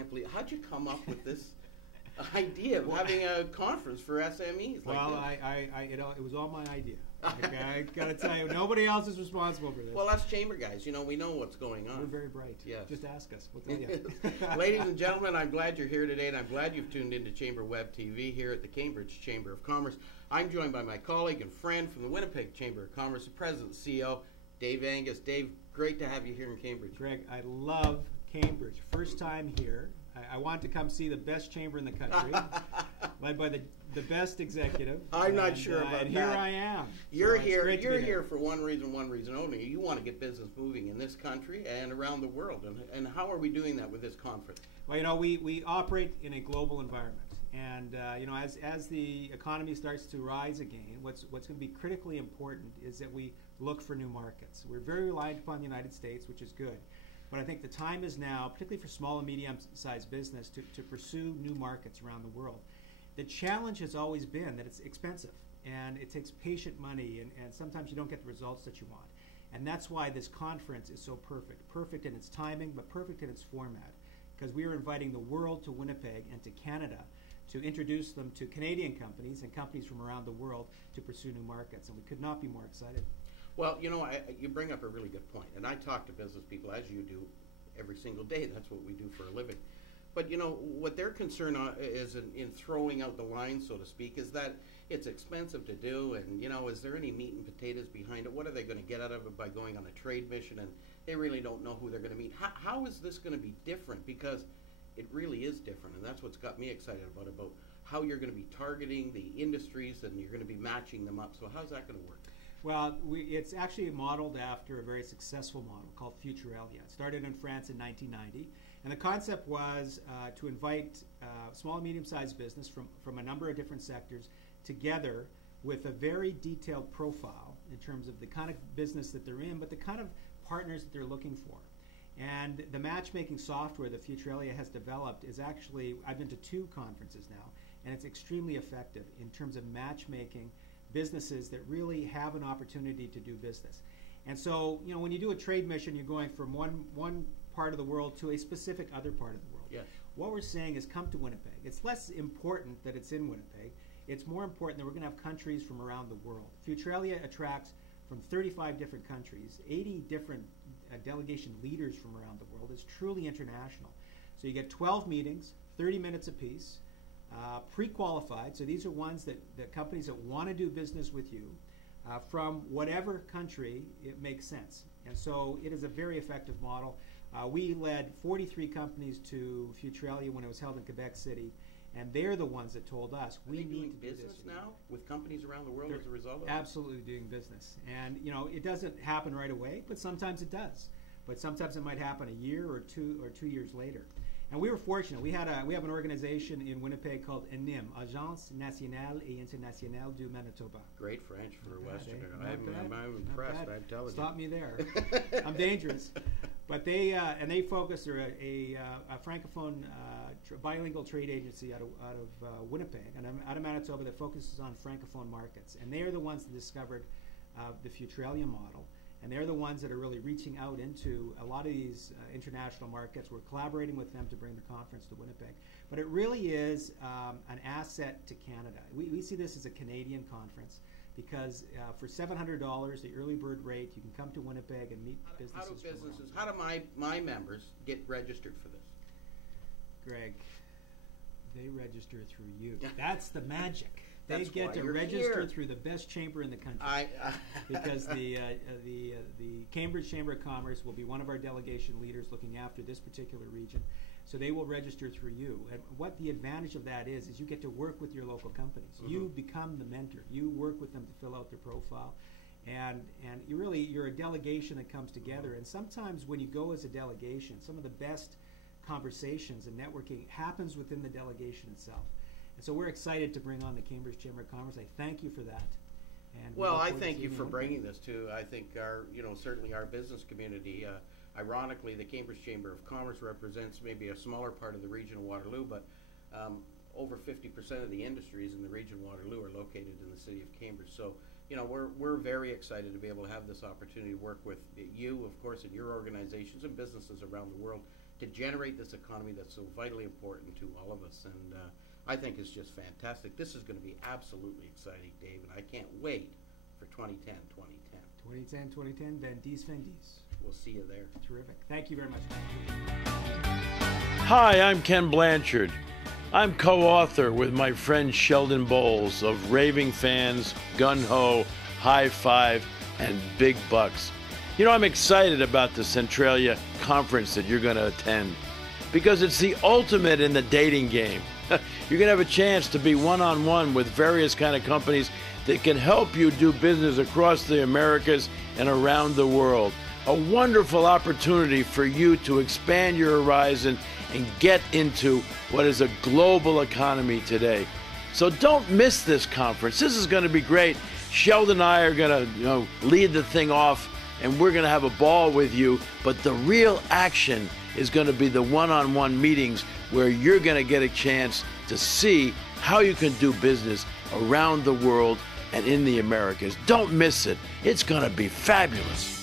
can't believe. How'd you come up with this idea of having a conference for SMEs? Well, it was all my idea. I got to tell you, nobody else is responsible for this. Well, us chamber guys, we know what's going on. We're very bright. Yes. Just ask us. We'll tell you. Ladies and gentlemen, I'm glad you're here today, and I'm glad you've tuned into Chamber Web TV here at the Cambridge Chamber of Commerce. I'm joined by my colleague and friend from the Winnipeg Chamber of Commerce, the President and CEO, Dave Angus. Dave, great to have you here in Cambridge. Greg, I love Cambridge. First time here. I want to come see the best chamber in the country, led by the best executive. I'm not sure about that. And here I am. You're here for one reason only. You want to get business moving in this country and around the world. And how are we doing that with this conference? Well, we operate in a global environment. And, as the economy starts to rise again, what's going to be critically important is that we look for new markets. We're very reliant upon the United States, which is good. But I think the time is now, particularly for small and medium-sized business, to pursue new markets around the world. The challenge has always been that it's expensive, and it takes patient money, and sometimes you don't get the results that you want. And that's why this conference is so perfect. Perfect in its timing, but perfect in its format. Because we are inviting the world to Winnipeg and to Canada to introduce them to Canadian companies and companies from around the world to pursue new markets. And we could not be more excited. Well, you bring up a really good point, and I talk to business people, as you do, every single day. That's what we do for a living. But, what their concern is in throwing out the line, so to speak, is that it's expensive to do, and, is there any meat and potatoes behind it? What are they going to get out of it by going on a trade mission? And they really don't know who they're going to meet. How is this going to be different? Because it really is different, and that's what's got me excited about how you're going to be targeting the industries, and you're going to be matching them up. So how's that going to work? Well, it's actually modeled after a very successful model called Centrallia. It started in France in 1990, and the concept was to invite small and medium-sized business from a number of different sectors together with a very detailed profile in terms of the kind of business that they're in, but the kind of partners that they're looking for. And the matchmaking software that Centrallia has developed is actually, I've been to 2 conferences now, and it's extremely effective in terms of matchmaking businesses that really have an opportunity to do business. And so, when you do a trade mission, you're going from one part of the world to a specific other part of the world. Yes. What we're saying is come to Winnipeg. It's less important that it's in Winnipeg. It's more important that we're going to have countries from around the world. Centrallia attracts from 35 different countries, 80 different delegation leaders from around the world. It's truly international. So you get 12 meetings, 30 minutes apiece. Pre-qualified, so these are ones that companies that want to do business with you from whatever country it makes sense. And so it is a very effective model. We led 43 companies to Centrallia when it was held in Quebec City, and they're the ones that told us we need to do business now with companies around the world as a result of it. Absolutely doing business. And it doesn't happen right away, but sometimes it does. But sometimes it might happen a year or 2 years later. And we were fortunate. We have an organization in Winnipeg called ANIM, Agence Nationale et Internationale du Manitoba. Great French for a Westerner. I'm impressed. I'm telling you. Stop me there. I'm dangerous. But they focus. They're a francophone bilingual trade agency out of Winnipeg and out of Manitoba that focuses on francophone markets. And they are the ones that discovered the Centrallia model. And they're the ones that are really reaching out into a lot of these international markets. We're collaborating with them to bring the conference to Winnipeg. But it really is an asset to Canada. We see this as a Canadian conference because for $700, the early bird rate, you can come to Winnipeg and meet businesses. How do my members get registered for this? Greg, they register through you. That's the magic. They That's get to register through the best chamber in the country because the Cambridge Chamber of Commerce will be one of our delegation leaders looking after this particular region. So they will register through you. And what the advantage of that is you get to work with your local companies. Mm-hmm. You become the mentor. You work with them to fill out their profile. And you're a delegation that comes together. And sometimes when you go as a delegation, some of the best conversations and networking happens within the delegation itself. And so we're excited to bring on the Cambridge Chamber of Commerce. I thank you for that. And well, I thank you for bringing this to. I think certainly our business community. Ironically, the Cambridge Chamber of Commerce represents maybe a smaller part of the region of Waterloo, but over 50% of the industries in the region of Waterloo are located in the city of Cambridge. So, we're very excited to be able to have this opportunity to work with you, of course, and your organizations and businesses around the world to generate this economy that's so vitally important to all of us. And I think it's just fantastic. This is going to be absolutely exciting, Dave, and I can't wait for 2010. 2010, then dies van dies. We'll see you there. Terrific. Thank you very much. Hi, I'm Ken Blanchard. I'm co-author with my friend Sheldon Bowles of Raving Fans, Gun Ho, High Five, and Big Bucks. You know, I'm excited about the Centrallia conference that you're going to attend because it's the ultimate in the dating game. You're going to have a chance to be one-on-one with various kind of companies that can help you do business across the Americas and around the world. A wonderful opportunity for you to expand your horizon and get into what is a global economy today. So don't miss this conference. This is going to be great. Sheldon and I are going to lead the thing off, and we're going to have a ball with you. But the real action is going to be the one-on-one meetings where you're going to get a chance to see how you can do business around the world and in the Americas. Don't miss it. It's going to be fabulous.